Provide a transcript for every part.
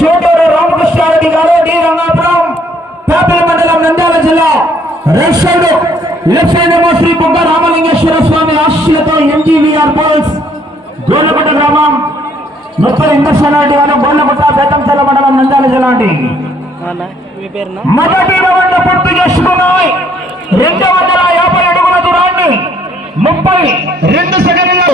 చోటూరు రామకృష్ణారెడ్డి గారు డి. రంగాపురం పేపల మండలం నంద్యాల జిల్లా. రైట్ సైడ్ లెఫ్ట్ సైడ్ ఏమో శ్రీ బుగ్గ రామలింగేశ్వర స్వామి ఆశీలతో ఎంజీవీఆర్ బాల్స్ గోళ్ళగుట్ట గ్రామం. ముప్పై ఇంద్రసేనారెడ్డి గారు గోళ్ళగుట్ట బేతంచెల మండలం నంద్యాల జిల్లా అండి. మొదటి రౌండ్ పూర్తి చేసుకున్నాయి. రెండు వందల యాభై అడుగుల దూరాన్ని ముప్పై రెండు సెకండ్లు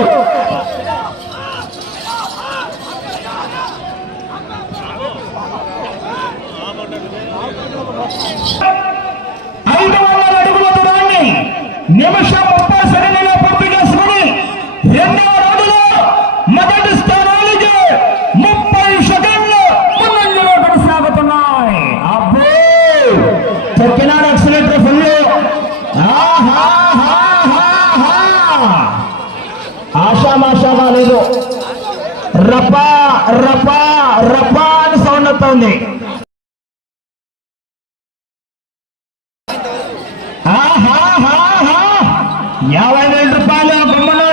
ఐదు వందల అడుగుల దూరాన్ని నిమిషం ముప్పై సెకండ్లలో పూర్తి చేసుకుని రెండవ రౌండ్లో మొదటి స్థానానికి ముప్పై సెకండ్లు ముందంజలో కొనసాగుతున్నాయి. అబ్బో! తొక్కినాడు ఎక్సలేటర్ ఫుల్ ఆషామాషాగా లేదు రపా రపా రపా అని సౌండ్ వస్తుంది ఆహాహాహా. యాభై వేల రూపాయలు బొమ్మలు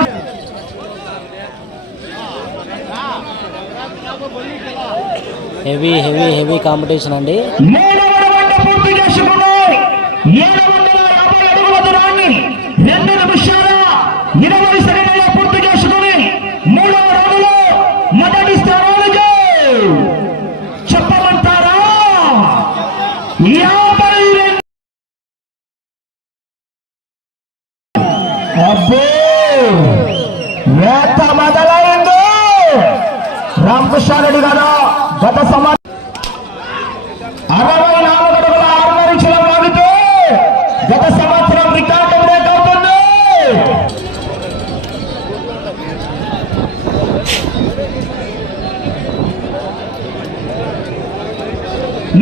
హెవీ హెవీ హెవీ కాంపిటీషన్ అండి మూడవ రౌండ్ పూర్తి చేసుకున్నాయి ఏడు వందల యాభై అడుగుల దూరాన్ని రెండు నిమిషాల ఇరవై సెకండ్లలో పూర్తి చేసుకుని మూడవ రౌండ్లో మొదటి స్థానానికి చెప్పమంటారా యాభై రెండు అబ్బో వేత మొదలైంది రామకృష్ణారెడ్డి గారు గత సంవత్సరం అరవై నాలుగు అడుగుల ఆరు నిమిషాల లాగితే గత సంవత్సరం రికార్డు బ్రేక్ అవుతుంది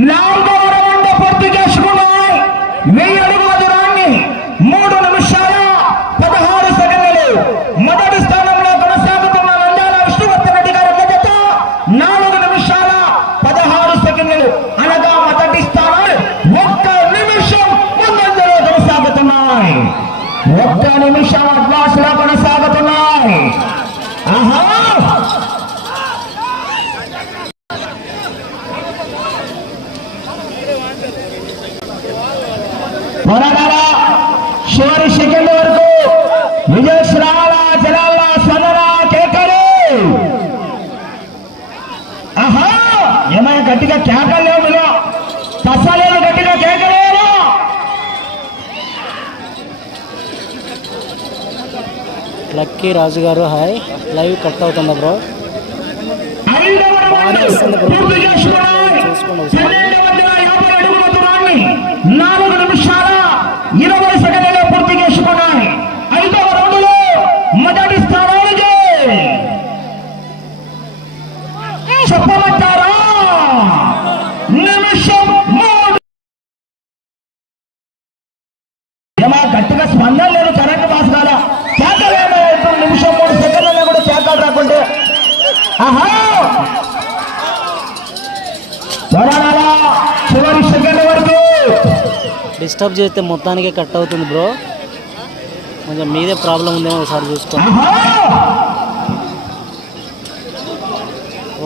నాలుగవ రౌండ్ పూర్తి చేసుకున్నాయి వెయ్యి అడుగుల దూరాన్ని మూడు నిమిషాల పదహారు సెకండ్లు మొదటి స్థానంలో కొనసాగుతున్న నంద్యాల విష్ణువర్ధన్ రెడ్డి గారి మొదట నాలుగు నిమిషాల పదహారు సెకండ్లు అనగా మొదటి స్థానం ఒక్క నిమిషం ముందంజలో కొనసాగుతున్నాయి ఒక్క నిమిషం అడ్వాన్స్లో కొనసాగుతున్నాయి ఆహా పోరాడాల చివరి సెకండ్ వరకు విజయశ్రాల జలాల స్వనర కేకలు ఆహా ఏమైనా గట్టిగా కేకలు లేవు మీరు కసాలేలు గట్టిగా కేకలేరు లక్కీ రాజు గారు హాయ్. లైవ్ కట్ అవుతుందా బ్రో. ఐదవ రౌండ్ పూర్తి చివరి సెకండ్ వరకు. డిస్టర్బ్ చేస్తే మొత్తానికి కట్ అవుతుంది బ్రో. కొంచెం మీదే ప్రాబ్లం ఉందేమో ఒకసారి చూసుకోండి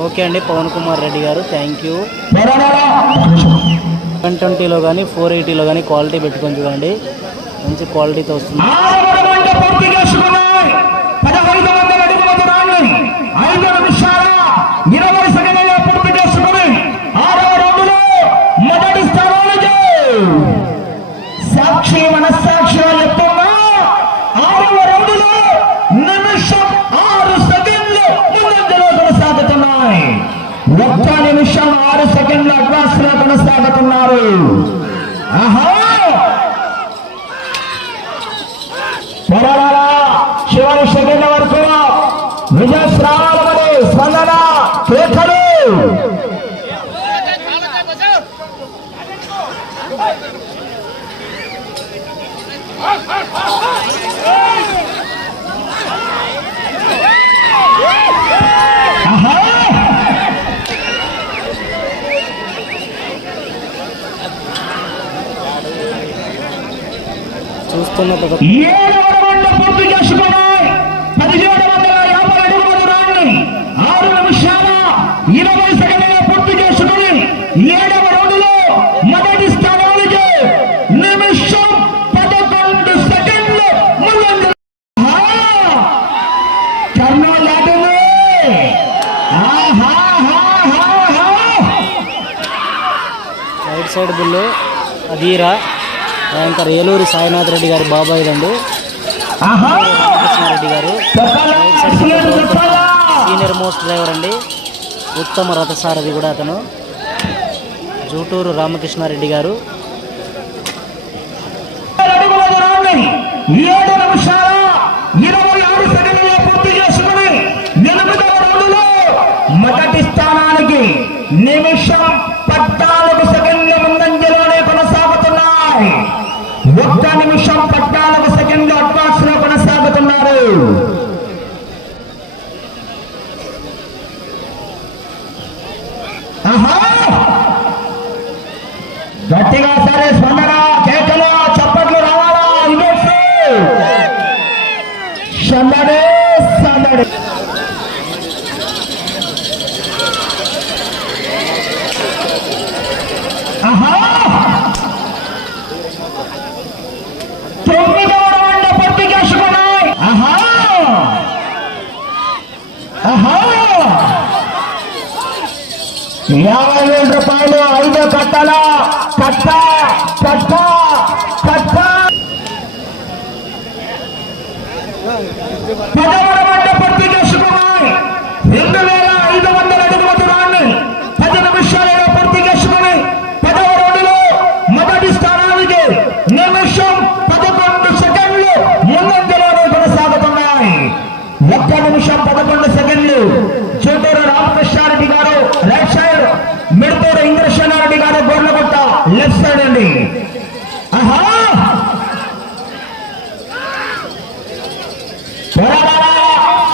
ఓకే అండి పవన్ కుమార్ రెడ్డి గారు థ్యాంక్ యూ వన్ ట్వంటీలో కానీ ఫోర్ ఎయిటీలో కానీ క్వాలిటీ పెట్టుకొని చూడండి. మంచి క్వాలిటీతో వస్తుంది. కొనసాగుతున్నారు ఆహా పోరాడాలా చివరి సెకండ్ వరకు విజయశ్రావణమని స్పందన కేకలు ఆహా! చూస్తున్న ప్రతి ఒక్క- ఏడవ రౌండ్ పూర్తి చేసుకున్నాయి పదిహేడు వందల యాభై అడుగుల దూరాన్ని ఆరు నిమిషాల ఇరవై సెకండ్లలో పూర్తి చేసుకుని ఏడవ రౌండ్లో మొదటి స్థానానికి నిమిషం పదకొండు సెకండ్లు ముందంజ కర్నూలు లాటలు రైట్ సైడ్ బుల్లు అధీరా. యాంకర్ ఏలూరి సాయినాథ్ రెడ్డి గారి బాబాయ్ దండు. కృష్ణారెడ్డి గారు. సీనియర్ మోస్ట్ డ్రైవర్ అండి. ఉత్తమ రథసారథి కూడా అతను. జూటూరు రామకృష్ణారెడ్డి గారు. అడుగుల దూరాన్ని ఏడు నిమిషాల ఇరవై ఆరు సెకండ్లలో పూర్తి చేసుకుని ఎనిమిదవ రౌండ్లో మొదటి స్థానానికి నిమిషం సందడే సందడి ఆహా తొమ్మిదవ రౌండ్ పూర్తి చేసుకున్నాయి ఆహా ఆహా యాభై వేల రూపాయలు ఐదు కట్టల కట్ట కట్ట కట్ట పదమూడు వంట పూర్తి చేసుకున్నాయి రెండు వేల ఐదు వందల అడుగుల దూరాన్ని పది నిమిషాలలో పూర్తి చేసుకుని పదవ రౌండ్లో మొదటి స్థానానికి నిమిషం పదకొండు సెకండ్లు ముందంజలోనే కొనసాగుతున్నాయి ఒక్క నిమిషం పదకొండు సెకండ్లు చూటూరు రామకృష్ణారెడ్డి గారు రైట్ సైడ్ మిడతూరు ఇంద్రసేనారెడ్డి గారు గోర్లగుట్ట లెఫ్ట్ సైడ్ అండి ఆహా పోరాడాలా?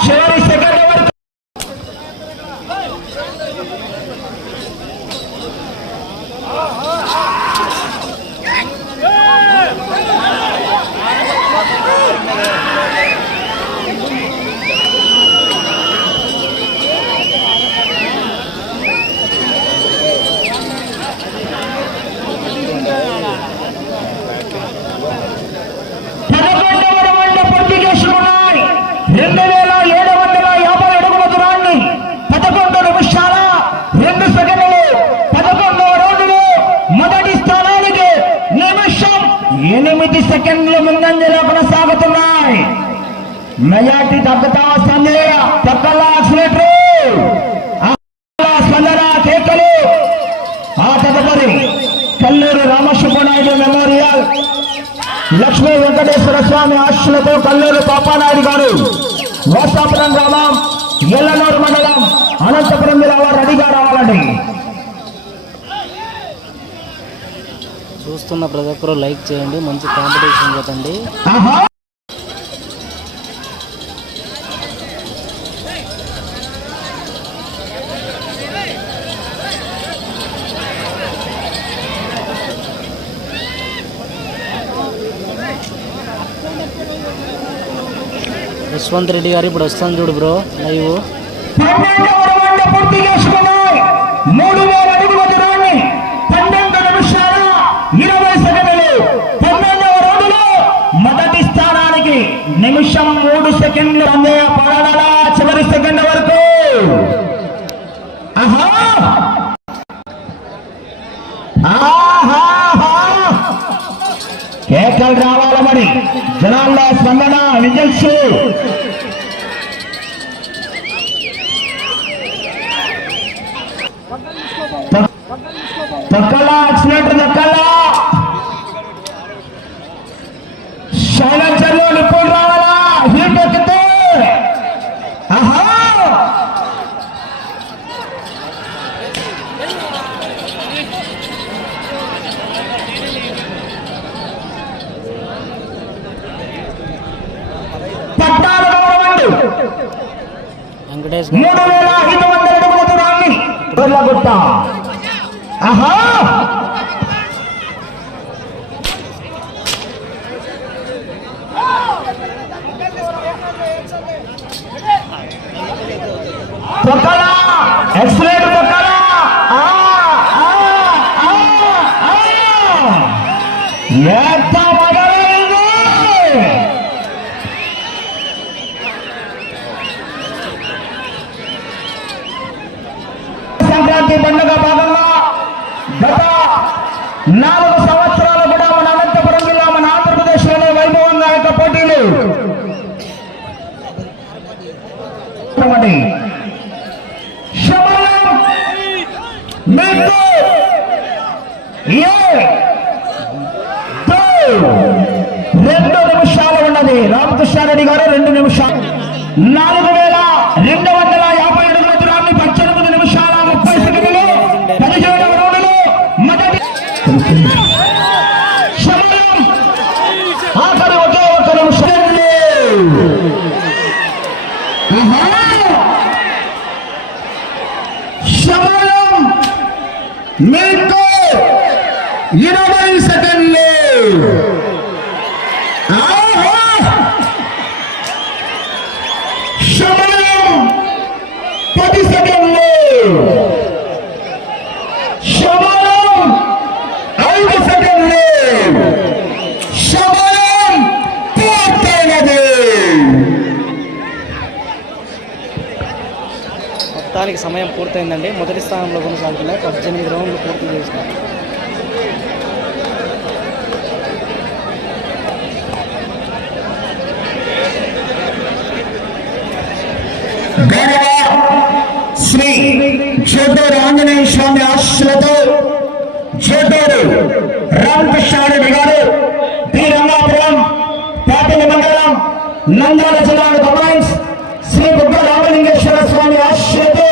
చివరి సెకండ్ వరకు పదకొండవ రౌండ్ పూర్తి చేసుకున్నాయి రెండు వేల ఏడు వందల యాభై అడుగుల దూరాన్ని పదకొండు నిమిషాల రెండు సెకండ్లు పదకొండవ రౌండ్లో మొదటి స్థానానికి నిమిషం ఎనిమిది సెకండ్లు ముందంజలో కొనసాగుతున్నాయి మెజార్టీ తగ్గుతా వస్తుంది యాక్సిలేటర్ స్పందన కేకలు. ఆ తదుపరి కల్లూరు రామసుబ్బనాయుడు మెమోరియల్. లక్ష్మీ వెంకటేశ్వర స్వామి ఆశలతో కల్లూరు పాపానాయుడు గారు. వాసాపురం గ్రామం ఎల్లనూరు మండలం అనంతపురం జిల్లా రెడీగా రావాలండి. చూస్తున్న ప్రతి ఒక్కరూ లైక్ చేయండి మంచి కాంపిటీషన్ కదండి యశ్వంత్ రెడ్డి గారు ఇప్పుడు వస్తాను చూడు బ్రో లైవ్. మూడు వేల అడుగుల దూరాన్ని పన్నెండు నిమిషాల ఇరవై సెకండ్లు పన్నెండవ రౌండ్లో మొదటి స్థానానికి నిమిషం మూడు సెకండ్లు అందేయ పడాలా చివరి సెకండ్ వరకు ఆహా ఆహాహా. కేకలు రావాల మరి జనాల్లో స్పందన విజల్స్ తొక్కల యాక్సిలేటర్ దక్కలా వెంకటేష్ గారు ఆహా! రెండు నిమిషాలు ఉన్నది. రామకృష్ణారెడ్డి గారు రెండు నిమిషాలు. నాలుగు వేల రెండు వందల యాభై ఏడు దూరాన్ని పద్దెనిమిది నిమిషాల ముప్పై సెకండ్లు పదిహేడు రౌండ్లు మొదటి ఆఖరి ఒకే ఒక నిమిషం. ఆహా! మీకు ఇరవై సెకండ్లు. ఆహా! పది సెకండ్లు. శమనం ఐదు సెకండ్లు. పూర్తయినది. మొత్తానికి సమయం పూర్తయిందండి. మొదటి స్థానంలో కొనసాగుతున్నాయి పద్దెనిమిది రౌండ్లు పూర్తి చేసినారు గౌరవ శ్రీ చోటూరు ఆంజనేయ స్వామి ఆశలతో చోటూరు రామకృష్ణారెడ్డి గారు పి రంగాపురం పాపిలి మండలం నందాల జిల్లాను గమనించి శ్రీ బుద్ధ రామలింగేశ్వర స్వామి ఆశలతో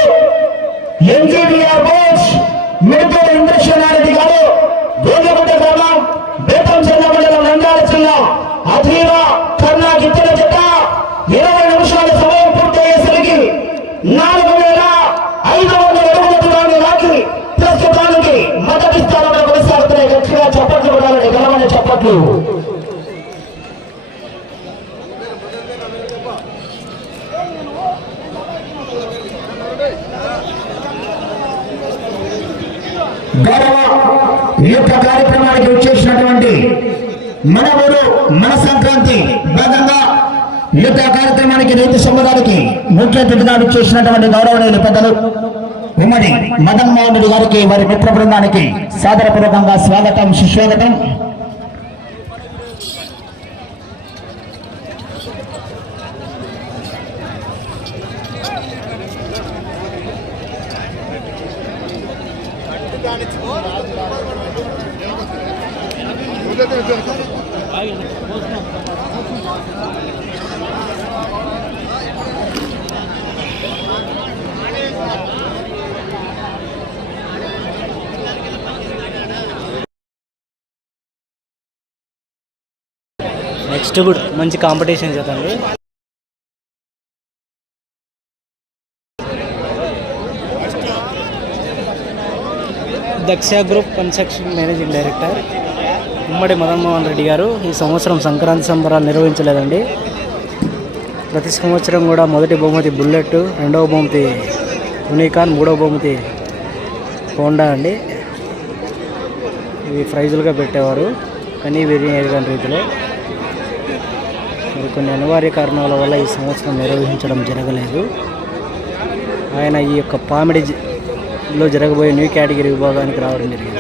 ఎన్జీబీఆర్ బోస్ మిడతూరు ఇంద్రసేనారెడ్డి గారు గోగమండ గ్రామం బేతం జిల్లా మండలం నందాల జిల్లా అధీరా గెలవని గౌరవ ఈ యొక్క కార్యక్రమానికి వచ్చేసినటువంటి మన ఊరు మన సంక్రాంతి భాగంగా ఈ యొక్క కార్యక్రమానికి రైతు సముదానికి ముఖ్య అతిథిగా చేసినటువంటి గౌరవనీయులు పెద్దలు ఉమ్మడి మదన్ మోహన్ రెడ్డి గారికి వారి మిత్ర బృందానికి సాదరపూర్వకంగా స్వాగతం సుస్వాగతం. నెక్స్ట్ కూడా మంచి competition చేద్దండి Daksha group construction managing director Ummadi Madanmohan Reddy గారు ఈ సంవత్సరం సంక్రాంతి సంబరాలు నిర్వహించలేదండి. ప్రతి సంవత్సరం కూడా మొదటి బహుమతి బుల్లెట్ రెండవ బహుమతి యూనికాన్ మూడవ బహుమతి హోండా అండి. ఇవి ప్రైజులుగా పెట్టేవారు. కానీ వేరే రీతిలో. కొన్ని అనివార్య కారణాల వల్ల ఈ సంవత్సరం నిర్వహించడం జరగలేదు. ఆయన ఈ యొక్క పామెడీ జి- లో జరగబోయే న్యూ కేటగిరీ విభాగానికి రావడం జరిగింది.